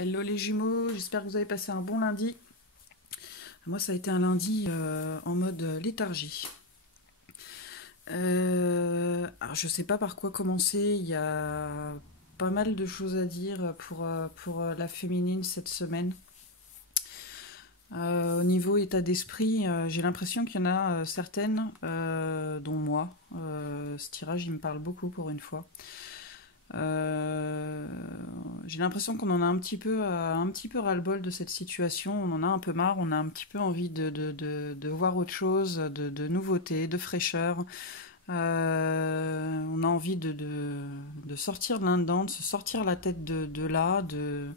Hello les jumeaux, j'espère que vous avez passé un bon lundi. Moi ça a été un lundi en mode léthargie. Alors je sais pas par quoi commencer, il y a pas mal de choses à dire pour la féminine cette semaine. Au niveau état d'esprit, j'ai l'impression qu'il y en a certaines, dont moi. Ce tirage il me parle beaucoup pour une fois. Euh, j'ai l'impression qu'on en a un petit peu ras-le-bol de cette situation. On en a un peu marre. On a un petit peu envie de voir autre chose, de nouveautés, de fraîcheur. On a envie de sortir de là-dedans, de se sortir la tête de là, de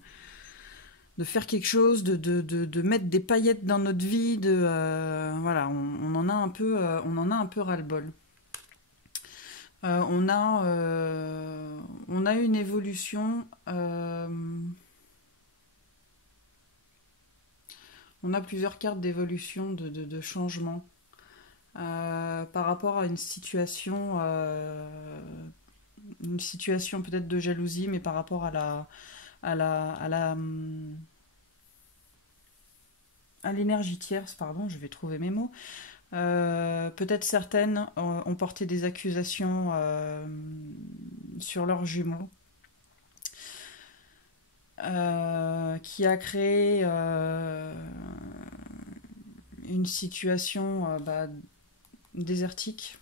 faire quelque chose, de mettre des paillettes dans notre vie. Voilà, on en a on en a un peu ras-le-bol. On a une évolution. On a plusieurs cartes d'évolution, de changement par rapport à une situation peut-être de jalousie, mais par rapport à l'énergie tierce, pardon, je vais trouver mes mots. Peut-être certaines ont porté des accusations sur leurs jumeaux, qui a créé une situation désertique,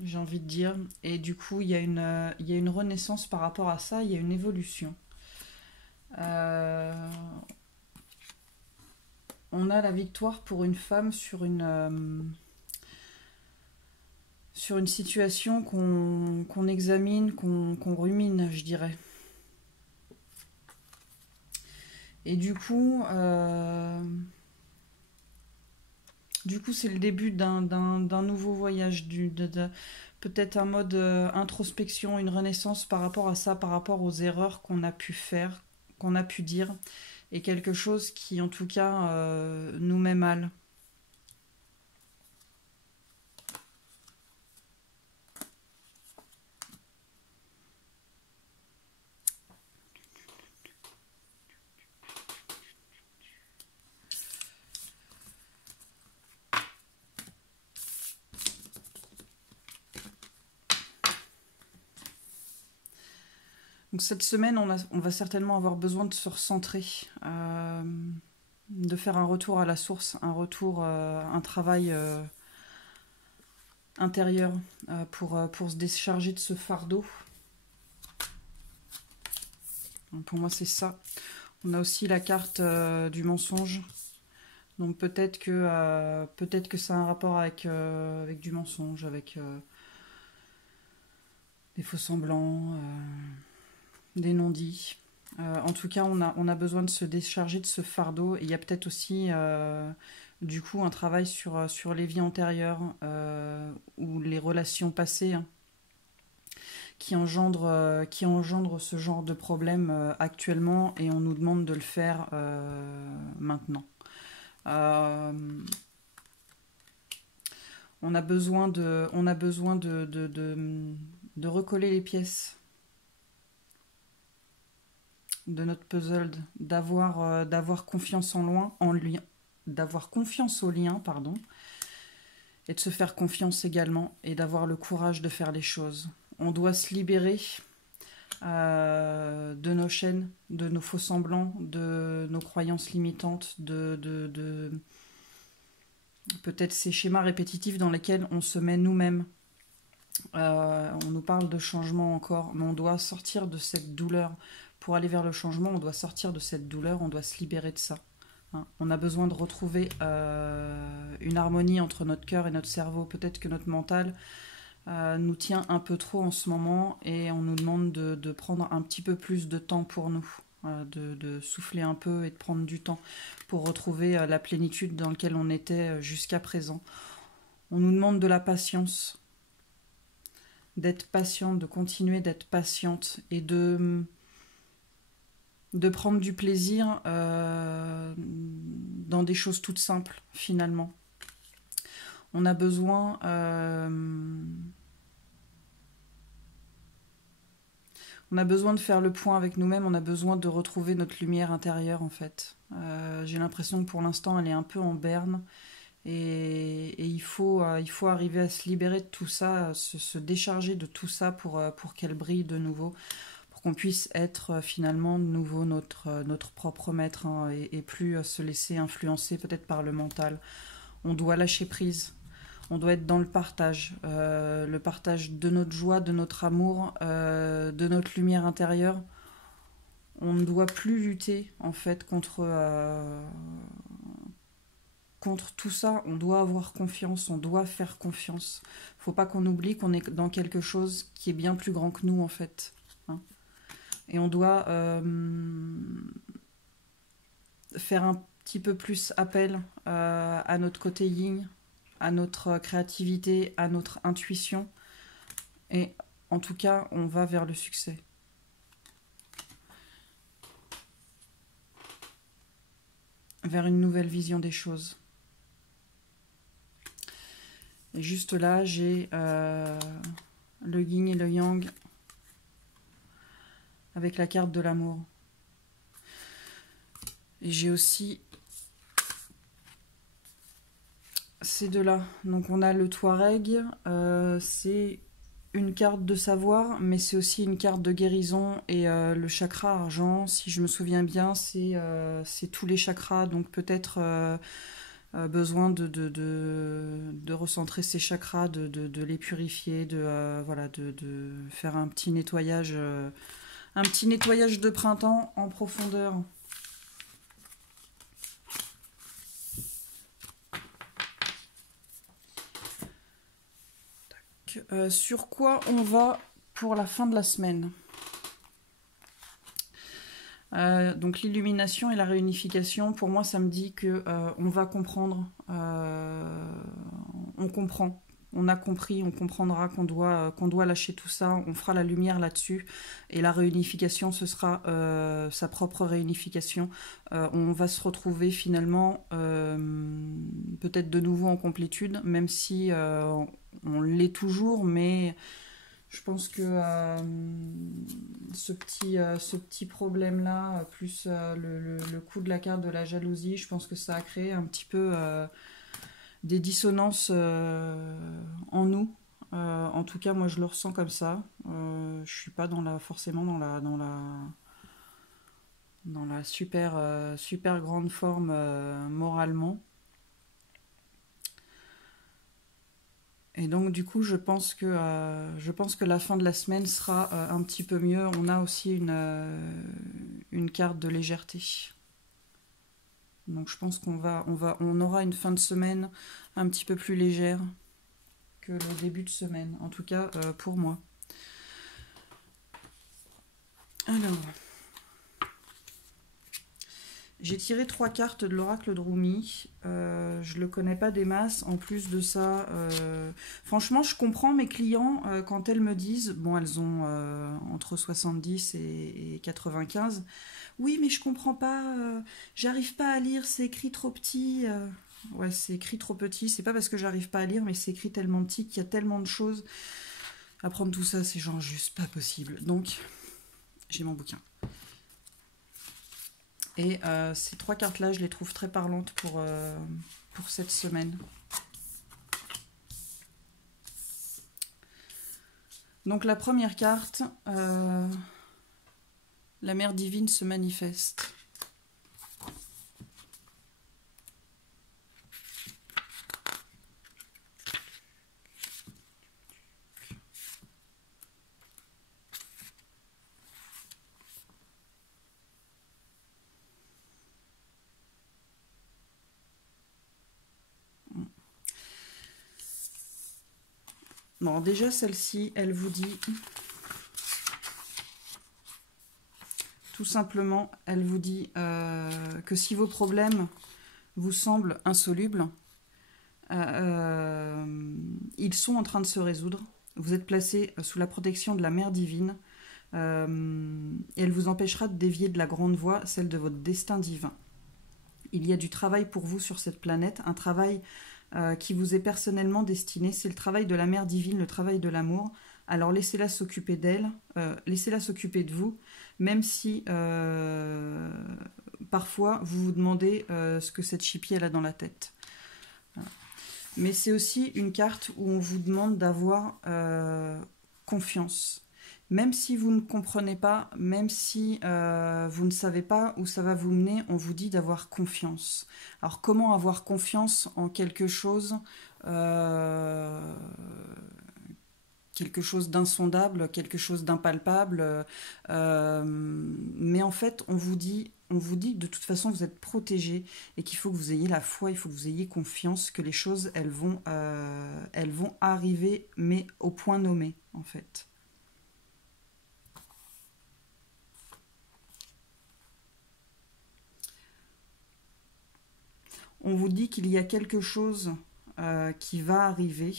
j'ai envie de dire. Et du coup, il y a une renaissance par rapport à ça, il y a une évolution. Euh, on a la victoire pour une femme sur une situation qu'on examine, qu'on rumine, je dirais. Et du coup, c'est le début d'un nouveau voyage, peut-être un mode introspection, une renaissance par rapport à ça, par rapport aux erreurs qu'on a pu faire, qu'on a pu dire, et quelque chose qui, en tout cas, nous met mal. Donc cette semaine, on va certainement avoir besoin de se recentrer, de faire un retour à la source, un travail intérieur pour se décharger de ce fardeau. Donc pour moi, c'est ça. On a aussi la carte du mensonge. Donc peut-être que ça a un rapport avec du mensonge, avec des faux semblants, des non-dits. En tout cas, on a besoin de se décharger de ce fardeau. Et il y a peut-être aussi, du coup, un travail sur les vies antérieures ou les relations passées, hein, qui engendrent ce genre de problème actuellement, et on nous demande de le faire maintenant. Euh, on a besoin de recoller les pièces de notre puzzle, d'avoir confiance en lui, d'avoir confiance au lien, pardon, et de se faire confiance également, et d'avoir le courage de faire les choses. On doit se libérer de nos chaînes, de nos faux semblants, de nos croyances limitantes, de peut-être ces schémas répétitifs dans lesquels on se met nous-mêmes. On nous parle de changement encore, mais on doit sortir de cette douleur. Pour aller vers le changement, on doit sortir de cette douleur, on doit se libérer de ça. Hein. On a besoin de retrouver une harmonie entre notre cœur et notre cerveau. Peut-être que notre mental nous tient un peu trop en ce moment, et on nous demande de prendre un petit peu plus de temps pour nous, de souffler un peu et de prendre du temps pour retrouver la plénitude dans laquelle on était jusqu'à présent. On nous demande de la patience, d'être patiente, de continuer d'être patiente, et de prendre du plaisir dans des choses toutes simples, finalement. On a besoin On a besoin de faire le point avec nous-mêmes, on a besoin de retrouver notre lumière intérieure en fait. J'ai l'impression que pour l'instant elle est un peu en berne et il faut arriver à se libérer de tout ça, se décharger de tout ça pour qu'elle brille de nouveau, pour qu'on puisse être finalement de nouveau notre propre maître hein, et plus se laisser influencer peut-être par le mental. On doit lâcher prise. On doit être dans le partage de notre joie, de notre amour, de notre lumière intérieure. On ne doit plus lutter en fait contre tout ça. On doit avoir confiance, on doit faire confiance. Faut pas qu'on oublie qu'on est dans quelque chose qui est bien plus grand que nous en fait. Hein. Et on doit faire un petit peu plus appel à notre côté yin, à notre créativité, à notre intuition. Et en tout cas, on va vers le succès. Vers une nouvelle vision des choses. Et juste là, j'ai le yin et le yang avec la carte de l'amour. Et j'ai aussi ces deux-là. Donc on a le Touareg, c'est une carte de savoir, mais c'est aussi une carte de guérison. Et le chakra argent, si je me souviens bien, c'est tous les chakras. Donc peut-être besoin de recentrer ces chakras, de les purifier, voilà, de faire un petit nettoyage de printemps en profondeur. Sur quoi on va pour la fin de la semaine. Donc l'illumination et la réunification, pour moi ça me dit que on va comprendre, on comprend, on a compris, on comprendra qu'on doit lâcher tout ça, on fera la lumière là-dessus, et la réunification ce sera sa propre réunification. On va se retrouver finalement peut-être de nouveau en complétude, même si on l'est toujours, mais je pense que ce petit problème-là, plus le coup de la carte de la jalousie, je pense que ça a créé un petit peu des dissonances en nous. En tout cas, moi, je le ressens comme ça. Je suis pas forcément dans la super grande forme moralement. Et donc du coup, je pense que la fin de la semaine sera un petit peu mieux. On a aussi une carte de légèreté. Donc je pense on aura une fin de semaine un petit peu plus légère que le début de semaine. En tout cas, pour moi. Alors, j'ai tiré 3 cartes de l'oracle de Rumi. Je le connais pas des masses. En plus de ça, franchement, je comprends mes clients quand elles me disent, bon, elles ont entre 70 et 95. Oui, mais je comprends pas. J'arrive pas à lire. C'est écrit trop petit. Ouais, c'est écrit trop petit. C'est pas parce que j'arrive pas à lire, mais c'est écrit tellement petit qu'il y a tellement de choses. Apprendre tout ça, c'est genre juste pas possible. Donc, j'ai mon bouquin. Et ces 3 cartes-là, je les trouve très parlantes pour cette semaine. Donc la première carte, la mère divine se manifeste. Bon, déjà celle-ci, elle vous dit, tout simplement, elle vous dit que si vos problèmes vous semblent insolubles, ils sont en train de se résoudre. Vous êtes placé sous la protection de la mère divine et elle vous empêchera de dévier de la grande voie, celle de votre destin divin. Il y a du travail pour vous sur cette planète, un travail qui vous est personnellement destiné, c'est le travail de la mère divine, le travail de l'amour. alors laissez-la s'occuper d'elle, laissez-la s'occuper de vous, même si parfois vous vous demandez ce que cette chipie elle a dans la tête. Voilà. Mais c'est aussi une carte où on vous demande d'avoir confiance. Même si vous ne comprenez pas, même si vous ne savez pas où ça va vous mener, on vous dit d'avoir confiance. Alors comment avoir confiance en quelque chose d'insondable, quelque chose d'impalpable, mais en fait on vous dit de toute façon vous êtes protégé et qu'il faut que vous ayez la foi, il faut que vous ayez confiance que les choses elles vont arriver, mais au point nommé en fait. On vous dit qu'il y a quelque chose qui va arriver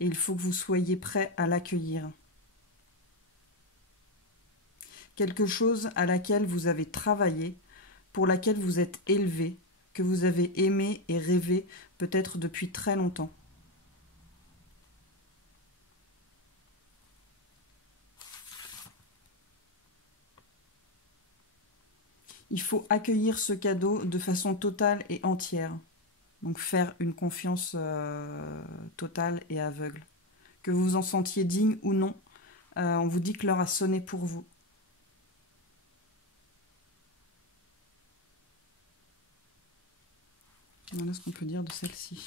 et il faut que vous soyez prêt à l'accueillir. Quelque chose à laquelle vous avez travaillé, pour laquelle vous êtes élevé, que vous avez aimé et rêvé peut-être depuis très longtemps. Il faut accueillir ce cadeau de façon totale et entière. Donc faire une confiance totale et aveugle. Que vous vous en sentiez digne ou non, on vous dit que l'heure a sonné pour vous. Voilà ce qu'on peut dire de celle-ci.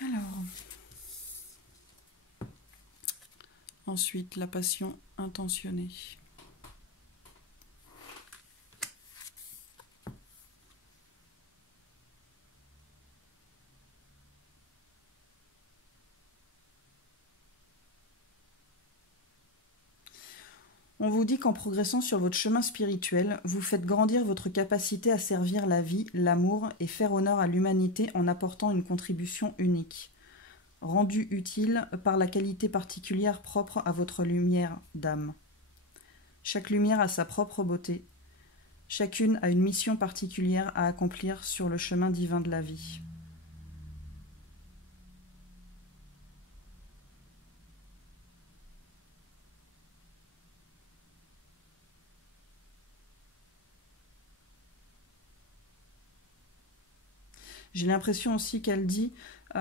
Alors, ensuite, la passion intentionnée. On vous dit qu'en progressant sur votre chemin spirituel, vous faites grandir votre capacité à servir la vie, l'amour et faire honneur à l'humanité en apportant une contribution unique, rendue utile par la qualité particulière propre à votre lumière d'âme. Chaque lumière a sa propre beauté. Chacune a une mission particulière à accomplir sur le chemin divin de la vie. J'ai l'impression aussi qu'elle dit... c'est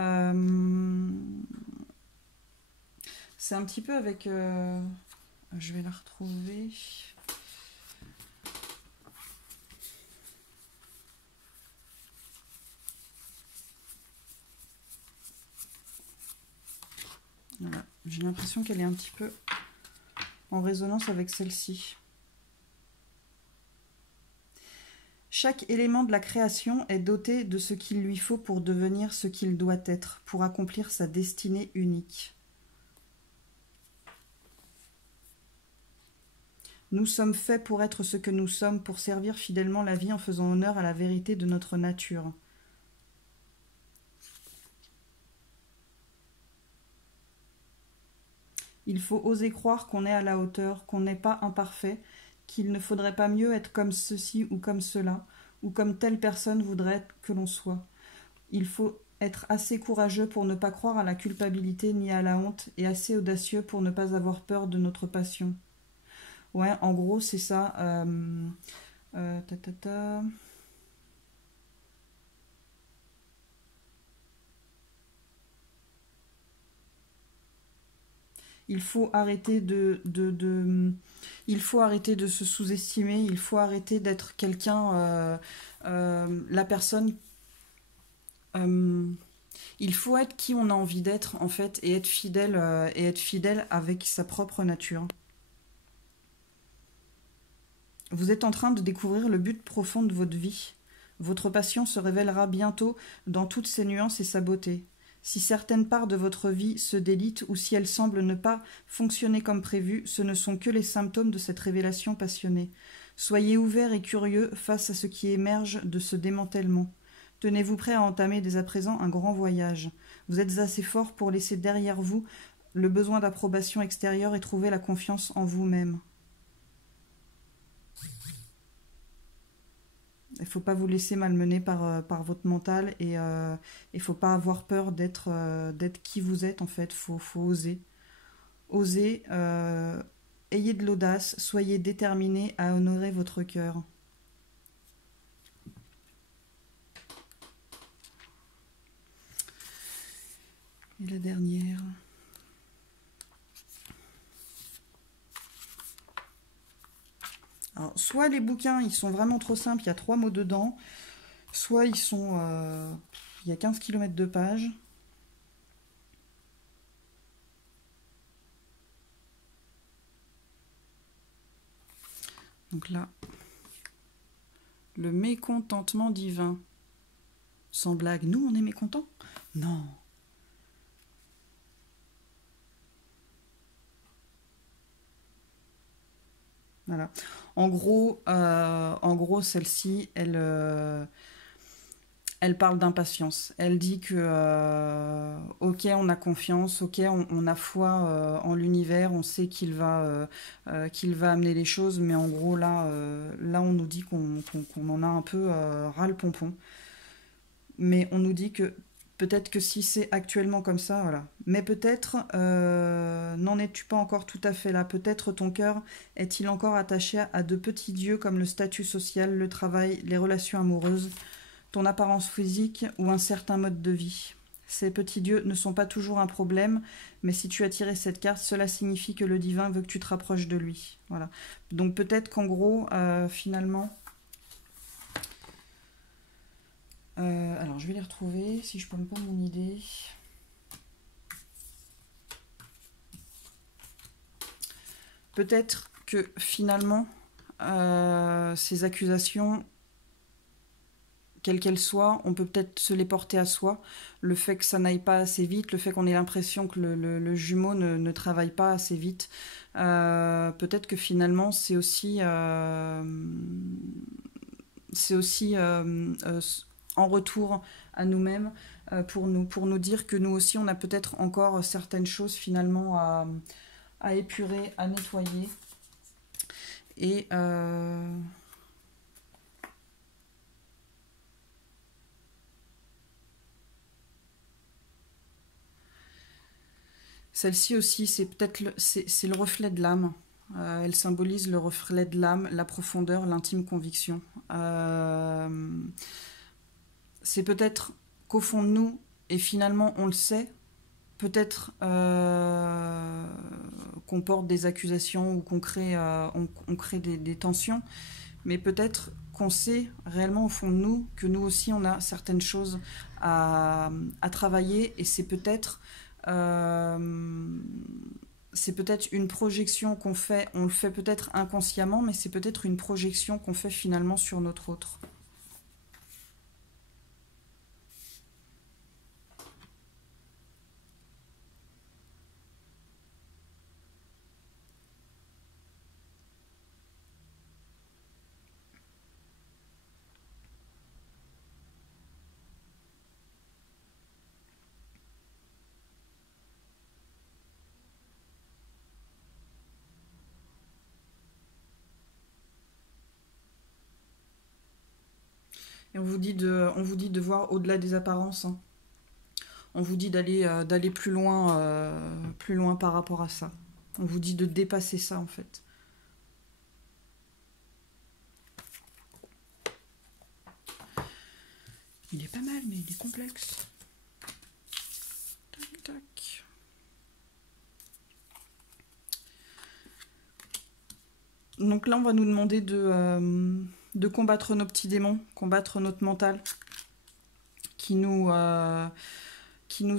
un petit peu avec... je vais la retrouver... Voilà. J'ai l'impression qu'elle est un petit peu en résonance avec celle-ci. Chaque élément de la création est doté de ce qu'il lui faut pour devenir ce qu'il doit être, pour accomplir sa destinée unique. Nous sommes faits pour être ce que nous sommes, pour servir fidèlement la vie en faisant honneur à la vérité de notre nature. Il faut oser croire qu'on est à la hauteur, qu'on n'est pas imparfait, qu'il ne faudrait pas mieux être comme ceci ou comme cela, ou comme telle personne voudrait que l'on soit. Il faut être assez courageux pour ne pas croire à la culpabilité ni à la honte, et assez audacieux pour ne pas avoir peur de notre passion. Ouais, en gros, c'est ça. Il faut arrêter il faut arrêter de se sous-estimer, il faut arrêter d'être quelqu'un, la personne, il faut être qui on a envie d'être en fait et être fidèle avec sa propre nature. Vous êtes en train de découvrir le but profond de votre vie. Votre passion se révélera bientôt dans toutes ses nuances et sa beauté. Si certaines parts de votre vie se délitent ou si elles semblent ne pas fonctionner comme prévu, ce ne sont que les symptômes de cette révélation passionnée. Soyez ouverts et curieux face à ce qui émerge de ce démantèlement. Tenez-vous prêt à entamer dès à présent un grand voyage. Vous êtes assez fort pour laisser derrière vous le besoin d'approbation extérieure et trouver la confiance en vous-même. Il faut pas vous laisser malmener par votre mental et il faut pas avoir peur d'être qui vous êtes en fait. Faut oser. Osez, ayez de l'audace, soyez déterminés à honorer votre cœur. Et la dernière. Alors, soit les bouquins, ils sont vraiment trop simples, il y a 3 mots dedans, soit ils sont... il y a 15 km de page. Donc là, le mécontentement divin. Sans blague, nous, on est mécontents? Non. Voilà. En gros, celle-ci, elle parle d'impatience. Elle dit que, ok, on a confiance, ok, on a foi en l'univers, on sait qu'il va amener les choses, mais en gros, là on nous dit qu'on en a un peu ras le pompon. Mais on nous dit que peut-être que si c'est actuellement comme ça, voilà. Mais peut-être n'en es-tu pas encore tout à fait là. Peut-être ton cœur est-il encore attaché à de petits dieux comme le statut social, le travail, les relations amoureuses, ton apparence physique ou un certain mode de vie. Ces petits dieux ne sont pas toujours un problème, mais si tu as tiré cette carte, cela signifie que le divin veut que tu te rapproches de lui. Voilà. Donc peut-être qu'en gros, finalement... alors je vais les retrouver, si je peux me pas mon idée. Peut-être que finalement, ces accusations, quelles qu'elles soient, on peut peut-être se les porter à soi. Le fait que ça n'aille pas assez vite, le fait qu'on ait l'impression que le jumeau ne travaille pas assez vite, peut-être que finalement c'est aussi en retour à nous-mêmes pour nous dire que nous aussi on a peut-être encore certaines choses finalement à épurer, à nettoyer. Et celle-ci aussi, c'est peut-être c'est le reflet de l'âme. Elle symbolise le reflet de l'âme, la profondeur, l'intime conviction. C'est peut-être qu'au fond de nous, et finalement on le sait, peut-être qu'on porte des accusations ou qu'on crée, on crée des tensions, mais peut-être qu'on sait réellement au fond de nous que nous aussi on a certaines choses à travailler et c'est peut-être une projection qu'on fait, on le fait peut-être inconsciemment, mais c'est peut-être une projection qu'on fait finalement sur notre autre. Et on vous dit de voir au-delà des apparences, hein. On vous dit d'aller plus loin par rapport à ça. On vous dit de dépasser ça en fait. Il est pas mal, mais il est complexe. Tac, tac. Donc là, on va nous demander de combattre nos petits démons, combattre notre mental qui nous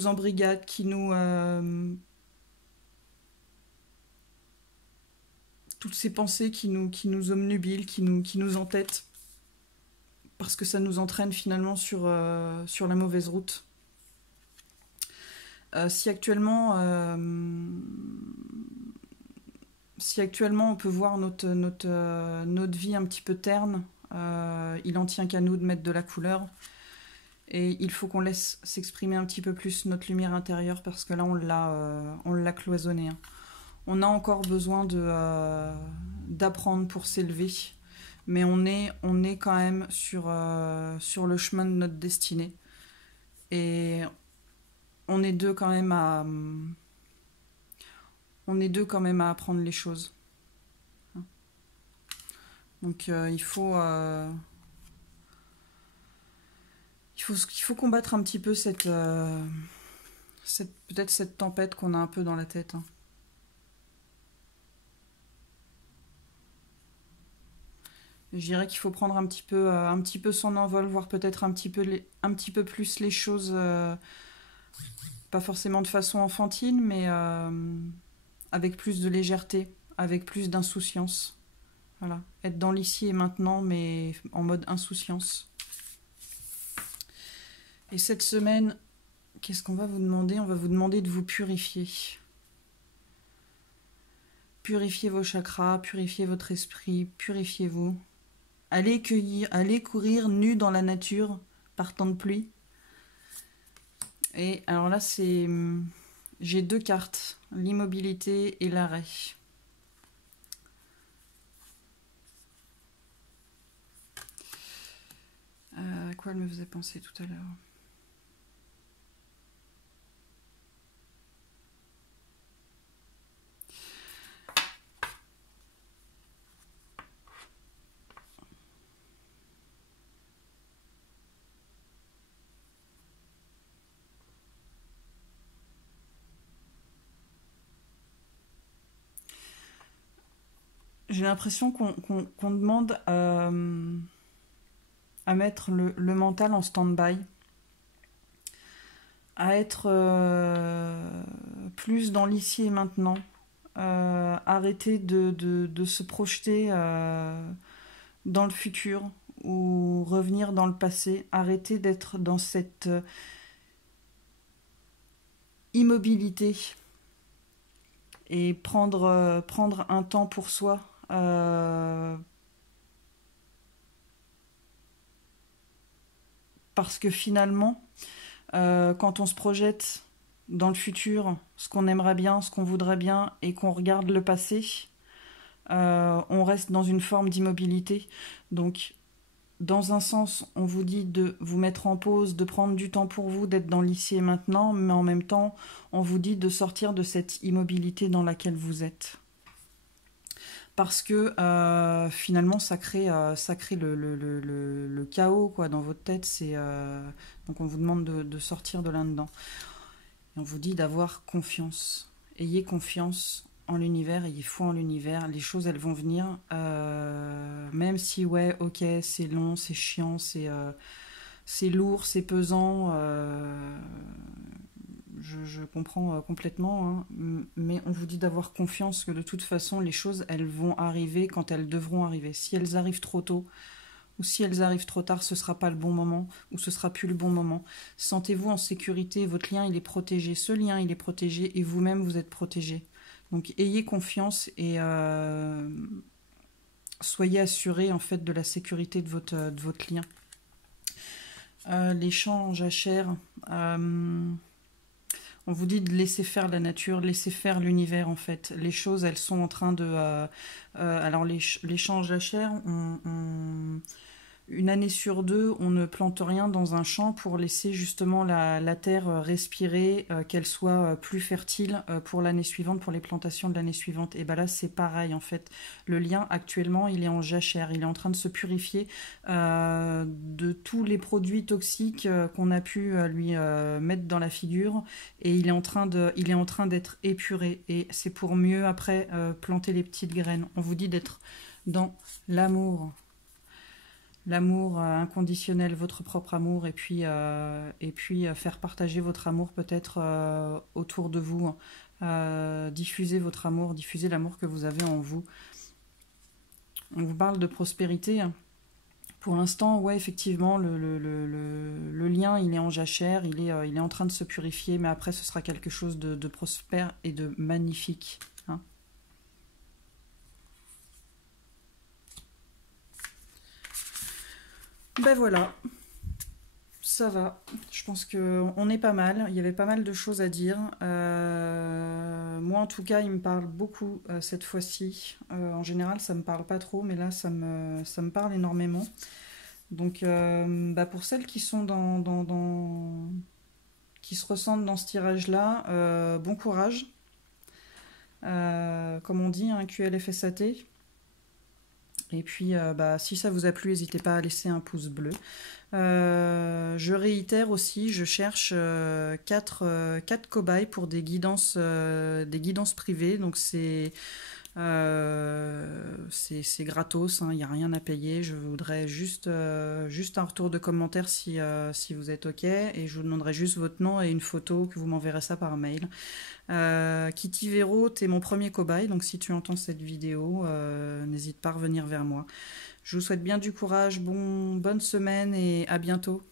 embrigade, toutes ces pensées qui nous obnubilent, qui nous entêtent, parce que ça nous entraîne finalement sur la mauvaise route. Si actuellement on peut voir notre vie un petit peu terne, il en tient qu'à nous de mettre de la couleur. Et il faut qu'on laisse s'exprimer un petit peu plus notre lumière intérieure parce que là, on l'a cloisonné, hein. On a encore besoin d'apprendre pour s'élever. mais on est quand même sur le chemin de notre destinée. Et on est deux quand même à apprendre les choses. Donc il faut combattre un petit peu peut-être cette tempête qu'on a un peu dans la tête. Hein. Je dirais qu'il faut prendre un petit peu son envol, voir peut-être un petit peu plus les choses, pas forcément de façon enfantine, mais avec plus de légèreté, avec plus d'insouciance. Voilà, être dans l'ici et maintenant, mais en mode insouciance. Et cette semaine, qu'est-ce qu'on va vous demander? On va vous demander de vous purifier. Purifiez vos chakras, purifiez votre esprit, purifiez-vous. Allez cueillir, allez courir nu dans la nature par temps de pluie. Et alors là, j'ai 2 cartes, l'immobilité et l'arrêt. À quoi elle me faisait penser tout à l'heure? J'ai l'impression qu'on demande à mettre le mental en stand-by, à être plus dans l'ici et maintenant, arrêter de se projeter dans le futur ou revenir dans le passé, arrêter d'être dans cette immobilité et prendre un temps pour soi. Parce que finalement, quand on se projette dans le futur, ce qu'on aimerait bien, ce qu'on voudrait bien, et qu'on regarde le passé, on reste dans une forme d'immobilité. Donc, dans un sens, on vous dit de vous mettre en pause, de prendre du temps pour vous, d'être dans l'ici et maintenant, mais en même temps, on vous dit de sortir de cette immobilité dans laquelle vous êtes. Parce que finalement, ça crée le chaos quoi, dans votre tête. Donc on vous demande de sortir de là-dedans. Et on vous dit d'avoir confiance. Ayez confiance en l'univers, ayez foi en l'univers. Les choses, elles vont venir. Même si, ouais, ok, c'est long, c'est chiant, c'est lourd, c'est pesant. Je comprends complètement, hein, mais on vous dit d'avoir confiance que de toute façon, les choses, elles vont arriver quand elles devront arriver. Si elles arrivent trop tôt ou si elles arrivent trop tard, ce ne sera pas le bon moment ou ce ne sera plus le bon moment. Sentez-vous en sécurité, votre lien, il est protégé. Ce lien, il est protégé et vous-même, vous êtes protégé. Donc, ayez confiance et soyez assurés, en fait, de la sécurité de votre lien. Les champs en jachère... on vous dit de laisser faire la nature, laisser faire l'univers en fait. Les choses, elles sont en train de... alors les champs en jachère, une année sur 2, on ne plante rien dans un champ pour laisser justement la terre respirer, qu'elle soit plus fertile pour l'année suivante, pour les plantations de l'année suivante. Et bien là, c'est pareil en fait. Le lien actuellement, il est en jachère, il est en train de se purifier de tous les produits toxiques qu'on a pu lui mettre dans la figure, et il est en train d'être épuré. Et c'est pour mieux après planter les petites graines. On vous dit d'être dans l'amour. L'amour inconditionnel, votre propre amour, et puis faire partager votre amour peut-être autour de vous, diffuser votre amour, diffuser l'amour que vous avez en vous. On vous parle de prospérité. Pour l'instant, ouais, effectivement, le lien, il est en jachère, il est en train de se purifier, mais après, ce sera quelque chose de prospère et de magnifique. Hein. Ben voilà, ça va. Je pense qu'on est pas mal. Il y avait pas mal de choses à dire. Moi, en tout cas, il me parle beaucoup cette fois-ci. En général, ça me parle pas trop, mais là, ça me parle énormément. Donc, bah, pour celles qui sont qui se ressentent dans ce tirage-là, bon courage. Comme on dit, un QLFSAT. Et puis, bah, si ça vous a plu, n'hésitez pas à laisser un pouce bleu. Je réitère aussi, je cherche 4 cobayes pour des guidances privées. Donc c'est gratos, il n'y a rien à payer. Je voudrais juste un retour de commentaire si vous êtes OK. Et je vous demanderai juste votre nom et une photo, que vous m'enverrez ça par mail. Kitty Vero, t'es mon premier cobaye, donc si tu entends cette vidéo, n'hésite pas à revenir vers moi. Je vous souhaite bien du courage, bonne semaine et à bientôt.